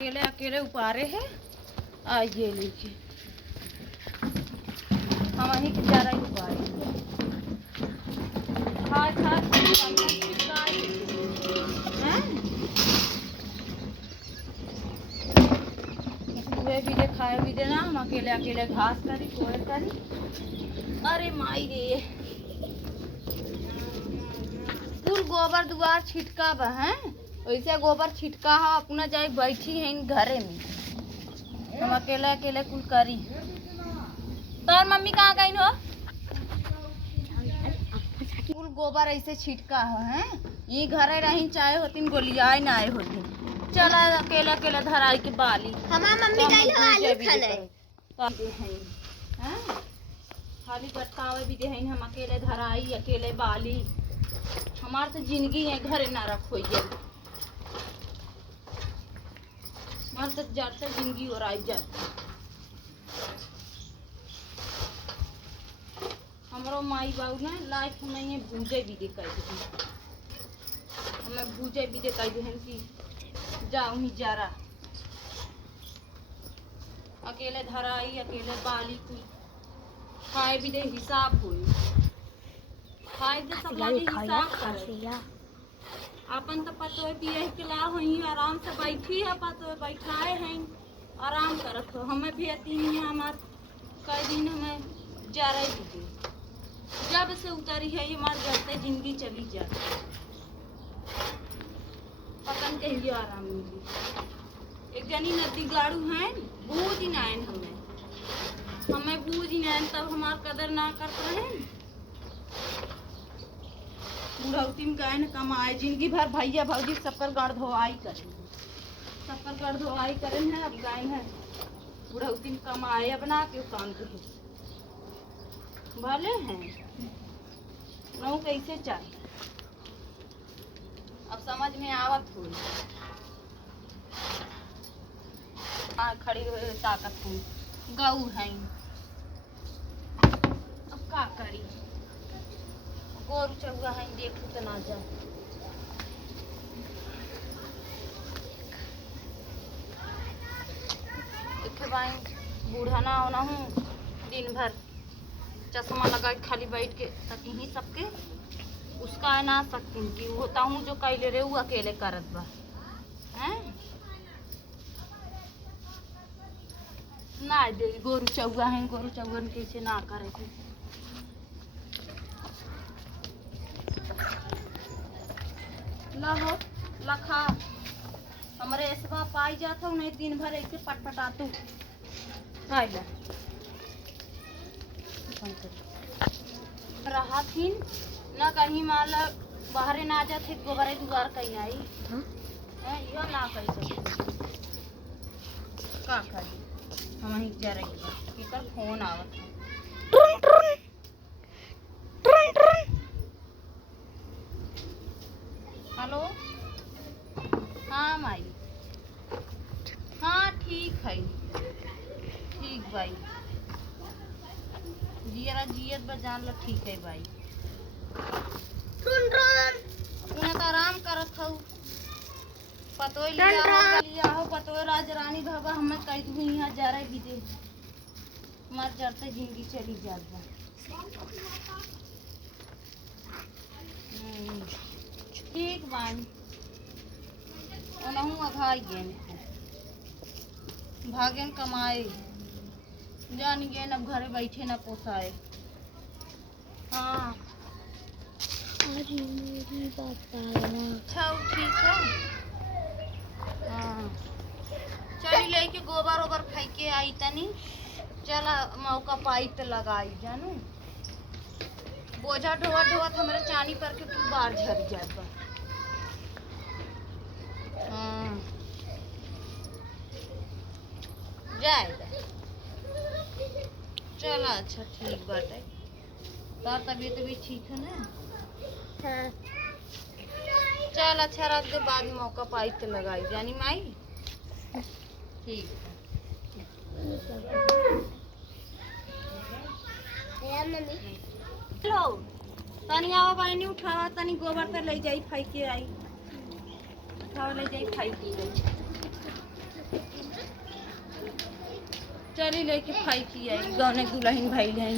अकेले अकेले उपारे हैं। आइए लीजिए, हम वहीं के जा रहे उपारे हुए भी दे खाए भी देना। हम अकेले अकेले घास करी कोड़ करी। अरे माई रे, कुल गोबर दुआर छिटका बा है, वैसे गोबर छिटका है अपना जाए बैठी है घरे में। हम अकेले अकेले कुल करी। तो मम्मी कहाँ गई हो? कुल गोबर ऐसे छिटका है, ये घरे रही चाहे होती गोलियाए ना आए होती। चला अकेले अकेले धराई के बाली हमार मम्मी गई हो आलू खाने। खाली बरसावे भी दे हम अकेले धराई अकेले बाली। हमार तो जिंदगी है घरे ना रखो हमार तो जाते जिंदगी और आई जाती। हमारो माई बाबू ना लाइफ में ये भूजे भी दे कर हमें भूजे भी दे कर कि जाऊँ ही जा रहा अकेले धराई अकेले बाली कुल खाए भी दे हिसाब हुई खाए दे सब लागे हिसाब करे। अपन तो पतो भी यही के ला हुई आराम से बैठी है पतो बैठाए हैं आराम करत हो। हमें भी तीन है हमार कई दिन हमें जा रही दीदी जब से उतरी है ये हमारे जाते जिंदगी चली जाती पतन कहीं आराम मिली। एक जनी नदी गाड़ू है बूझ ही नायन हमें बूझ ही नायन तब हमार कदर ना करते हैं। बुढ़ौती में गए न कमाए जिंदगी भर भैया भौजी सबकर गढ़ धोआई करें सबकर गढ़ धोआई करें है। अब गए हैं बुढ़ौती में कमाए बना के काम के भले हैं नौ कैसे चाहिए अब समझ में आवत हो। हाँ खड़ी हुई ताकत हूँ गऊ है अब का करी गोरू चौगा है देखू तो ना जा बूढ़ा ना होना हूँ दिन भर चश्मा लगा के खाली बैठ के तक ही सबके उसका है ना सकती कि होता हूँ जो कैले रे वो अकेले करत बा हैं ना दे गोरू चौगा है गोरू चौगन कैसे ना करे थे। लहो लखा हमारे ऐसा पाई जाता हूँ नहीं दिन भर ऐसे पटपटातू रहा थी न कहीं माला बाहर ना जाते गोबर दुआर कहीं आई यो ना कर का करी हम ही जा रही कर फोन आवत हेलो हाँ माई हाँ ठीक है ठीक भाई जियरा जियत बजान लो ठीक है भाई उन्हें तो आराम करत हूँ पतो लिया हो पतो राज रानी बाबा हमें कई दूँ यहाँ जा रहे विदे मर जाते जिंदगी चली जाता ठीक बानी ओनहू अघाई गेन भागेन कमाए जान गेन अब घरे बैठे न पोसाए। हाँ ठीक है हाँ चली लेके गोबर ओबर फेंके आई तनी चला मौका पाई तो लगाई जानू बोझा ढोआ ढोआ हमारे चानी पर के तू बाहर झड़ जाता। हाँ जाएगा चला अच्छा ठीक बात है तार तबीयत भी ठीक है ना। हाँ चल अच्छा रख दे बाद में मौका पाई तो लगाई जानी माई ठीक हेलो तनी आवा पानी उठावा तनी गोबर तो ले जाई फाई के आई उठावा ले जाई फाई के चली लेके खाई की आई गौने दुल्हन भाई हैं।